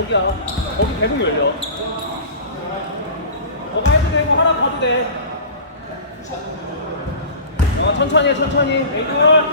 거기야. 거기 대공 열려. 너가 해도 되고 하나 봐도 돼. 천천히 해, 천천히. 웨이글.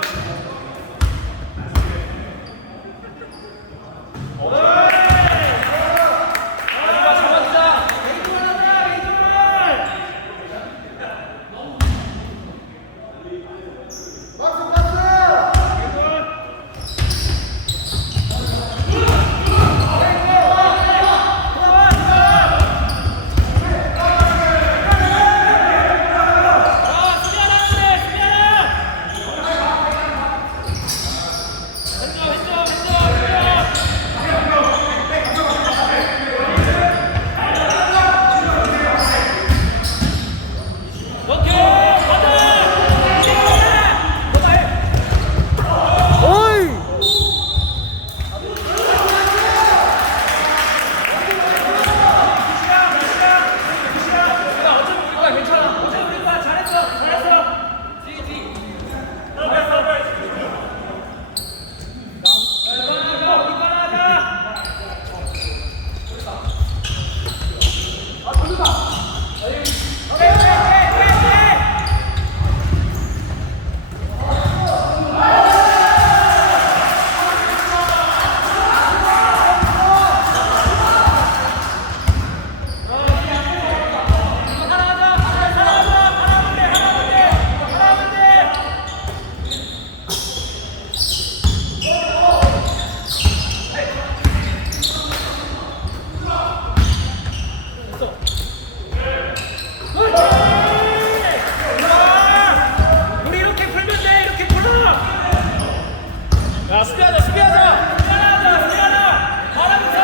야, 수비하자, 수비하자! 수비하자, 수비하자! 바라보자!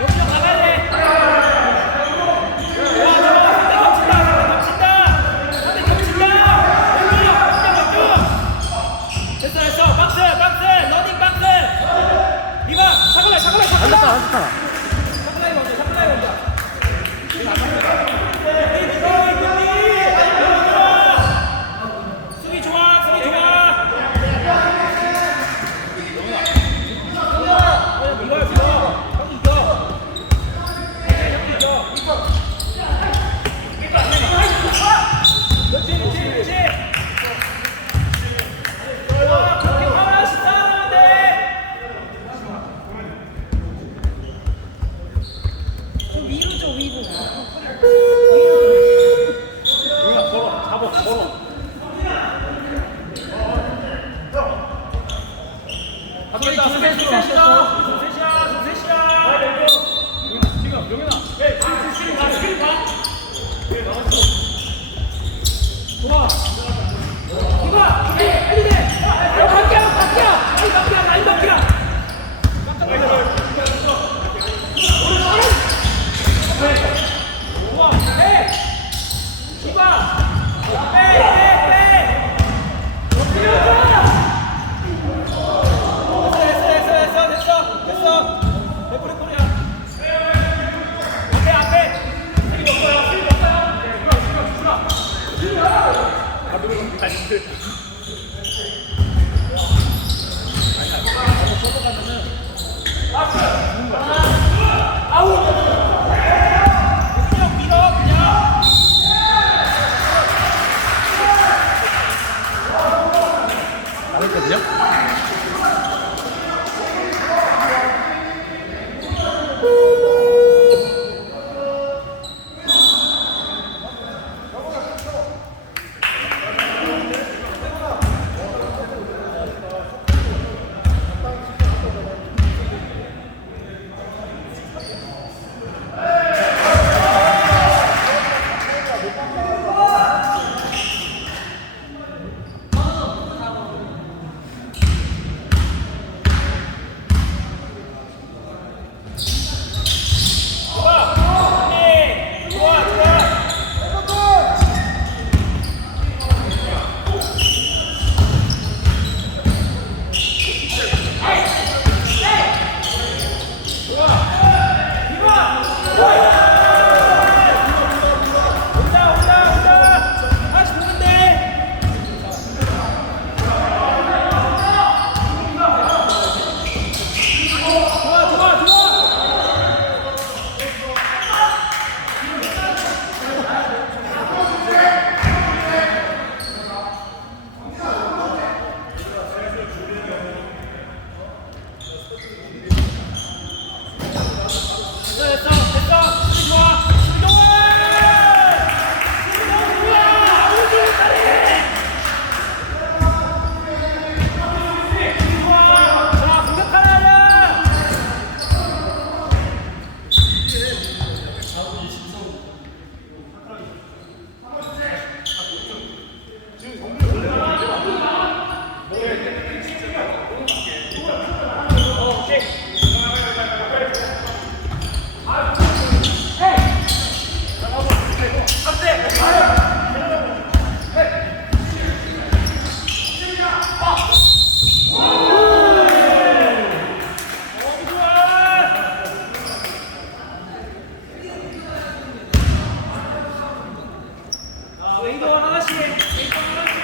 여기로 가봐야 돼! 와, 상대 겹친다! 상대 겹친다! 왼쪽! 됐어, 됐어! 박스, 박스! 러닝 박스! 리바! 샤클라이, 샤클라이, 샤클라이! 안 됐다, 안 됐다. 샤클라이 먼저, 샤클라이 먼저! 수비 좋아, 수비 좋아. 이거야, 이거. 형 이겨. 그렇지, 그렇지, 그렇지. 그렇게 하나씩 쌓아놓으면 돼. 좀 위로 줘, 위로. 용이야, 걸어, 잡아, 걸어. 셋이다, 셋이다, 셋이야, 셋이야. 지금, 용현아. 스크린 봐. 좋아. 이봐, 빨리 돼. 야, 바뀌야, 바뀌야. 빨리 바뀌야, 많이 바뀌야. 깜짝 놀라. 좋아. 됐어. 수비 좋아. 수비 좋아. 수비 좋아. 아우 잘해. 수비 좋아. 자 공격하라. 웨이도 하나씩. 웨이도 하나씩.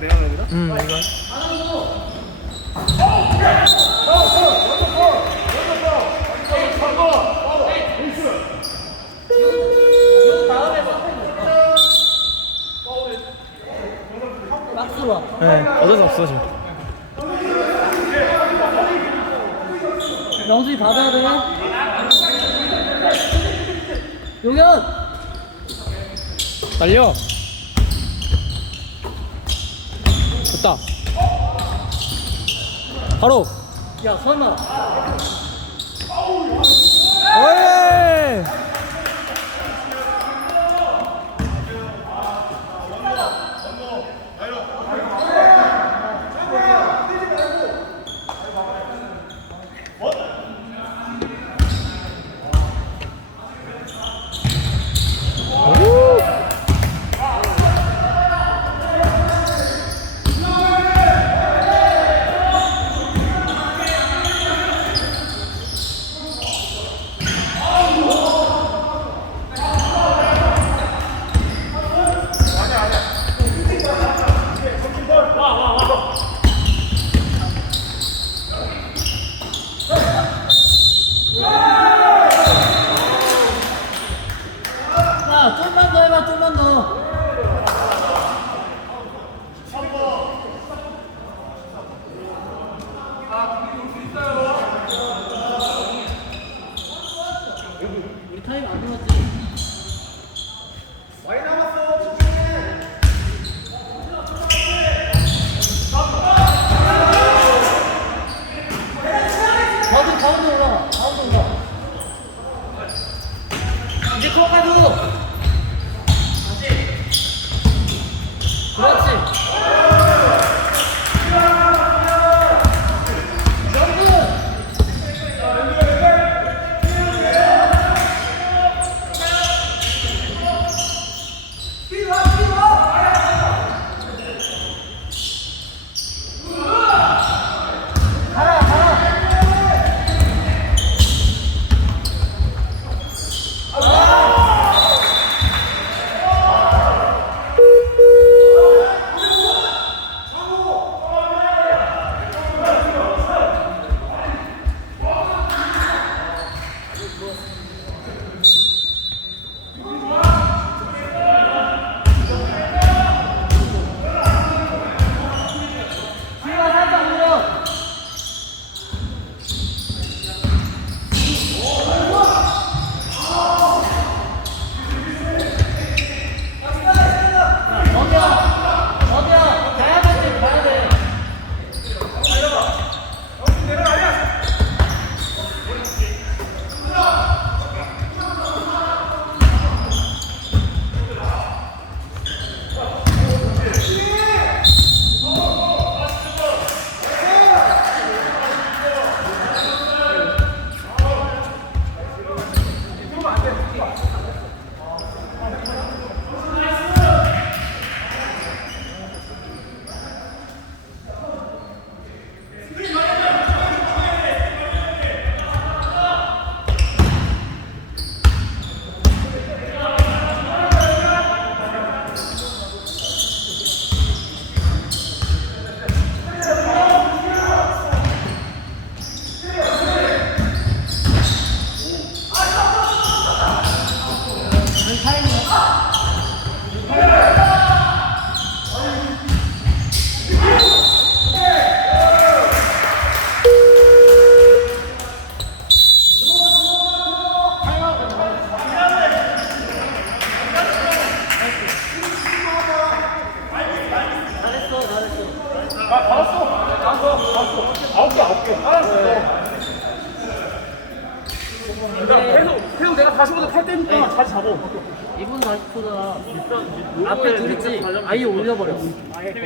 내가 여기다? 이거. 다음에 네, 어쩔 수 없어 지금. 명준이 받아야 돼. 용현. 날려. 됐다. 바로. 야 설마. 어이. 야 좀만 더 해봐 좀만 더. 우리 타임 안 들었지? 가운데 올라가. 가운데 올라가. 이제 코어가도. 그렇지. 계속 내가 다시 보다 탈 때니까 다시 잡아. 2분 40초잖아. 앞에 둘 있지? 아예 올려버려.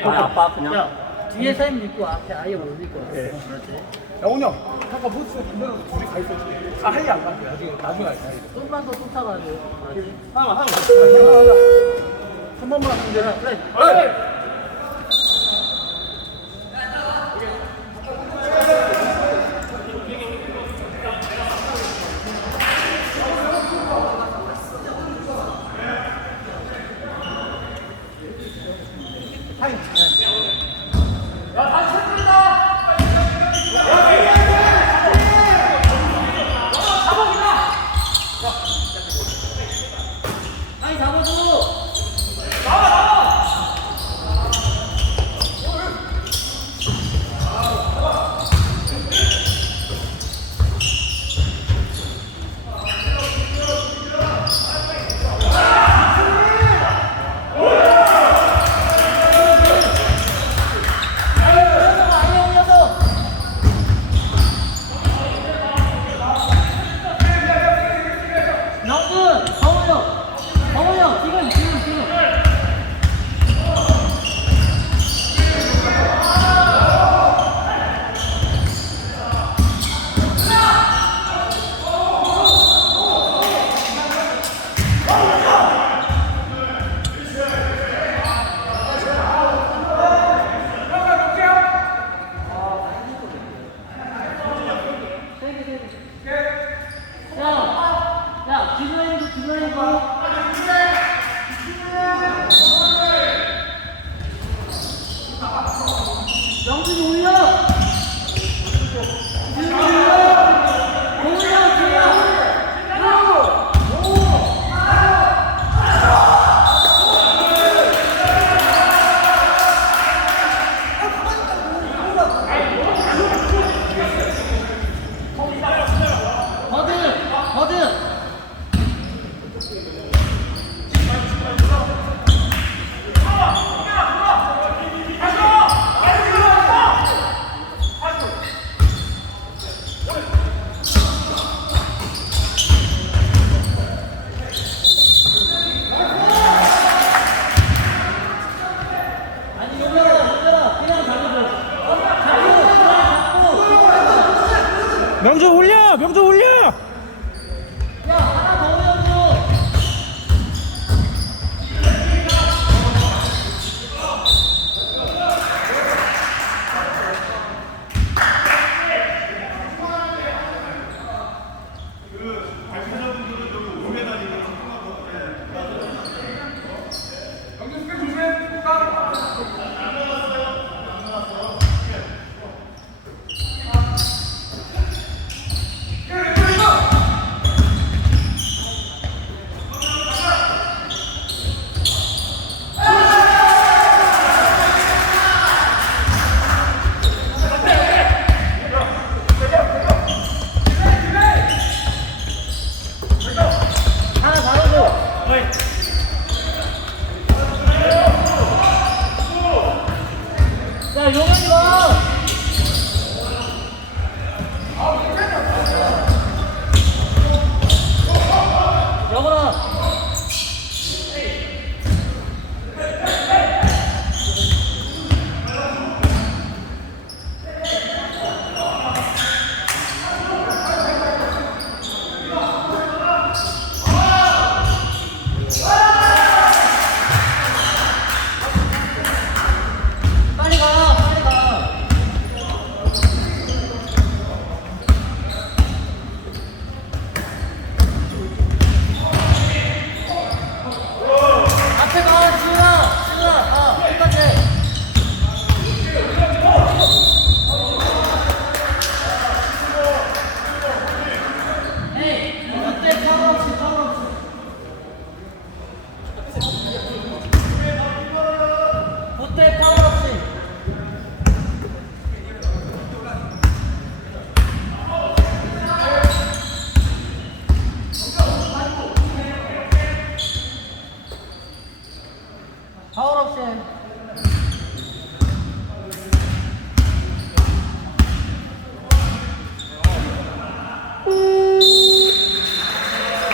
아빠 그냥. 야, 뒤에 사임 있고 앞에 아예 올릴 거야. 그렇지. 야 오냐. 잠깐 보스 그대로 둘이 가 있어. 아 할리 안 갈게. 나중에 갈게. 좀만 더 쫓아가야 돼. 알았지? 하나만 하자. 한 번만 하면 되나? 그래. 아니 잡아줘. 명준 올려! 명준 올려! 야, 용현이 와! 영훈아! 빨리 가, 빨리 가. 앞에 가, 지훈아, 지훈아, 가, 끝까지. 에이, 어때? 파울 없이, 파울 없이. 어때? 파울 없이. 파울 없이.